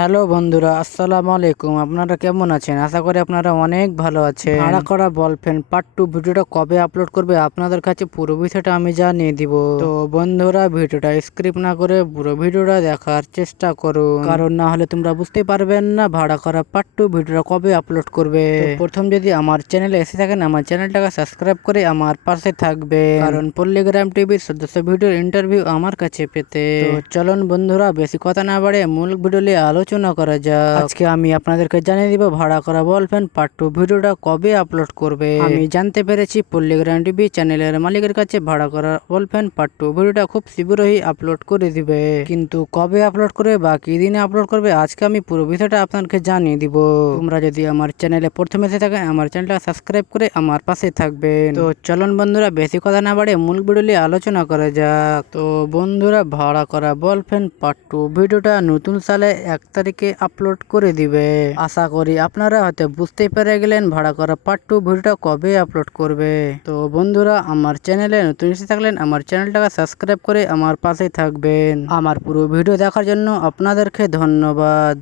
Hello বন্ধুরা, আসসালামু আলাইকুম। আপনারা কেমন আছেন? আশা করি আপনারা অনেক ভালো আছেন। ভাড়া করা বল পেন পার্ট 2 ভিডিওটা কবে আপলোড করবে আপনাদের কাছে পুরো বিষয়টা আমি জানিয়ে দিব। তো বন্ধুরা, ভিডিওটা স্ক্রিপ্ট না করে পুরো ভিডিওটা দেখার চেষ্টা করুন, কারণ না হলে তোমরা বুঝতে পারবেন না ভাড়া করা পার্ট 2 ভিডিওটা কবে আপলোড করবে। তো প্রথম যদি আমার চ্যানেলে এসে থাকেন, আমার চ্যানেলটাকে সাবস্ক্রাইব করে আমার পাশে থাকবে, কারণ পল্লীগ্রাম টিভির সদস্য ভিডিওর ইন্টারভিউ আমার কাছে পেতে। তো চলুন বন্ধুরা, বেশি কথা না বাড়ে মূল ভিডিও নিয়ে আলোচনা করা যাক। আজকে আমি আপনাদেরকে জানিয়ে দিব ভাড়া করা বল পেন পার্ট 2 ভিডিওটা কবে আপলোড করবে। আমি জানতে পেরেছি পল্লীগ্রাম টিভি চ্যানেলের মালিকের কাছে ভাড়া করা বল পেন পার্ট 2 ভিডিওটা খুব শীঘ্রই আপলোড করে দিবে, কিন্তু কবে আপলোড করবে বা কি দিনে আপলোড করবে আজকে আমি পুরো বিষয়টা আপনাদেরকে জানিয়ে দিব। তোমরা যদি আমার চ্যানেলে প্রথমে এসে থাকেন, আমার চ্যানেলটা সাবস্ক্রাইব করে আমার পাশে থাকবেন। তো চলুন বন্ধুরা, বেশি কথা না বাড়ে মূল ভিডিও নিয়ে আলোচনা করা যাক। তো বন্ধুরা, ভাড়া করা বল পেন পার্ট 2 ভিডিওটা নতুন সালে 1 তারিখে আপলোড করে দিবে। আশা করি আপনারা হয়তো বুঝতে পেরে গেলেন ভাড়া করা পার্ট 2 ভিডিওটা কবে আপলোড করবে। তো বন্ধুরা, আমার চ্যানেলে নতুন এসে থাকলেন আমার চ্যানেলটাকে সাবস্ক্রাইব করে আমার পাশে থাকবেন। আমার পুরো ভিডিও দেখার জন্য আপনাদেরকে ধন্যবাদ।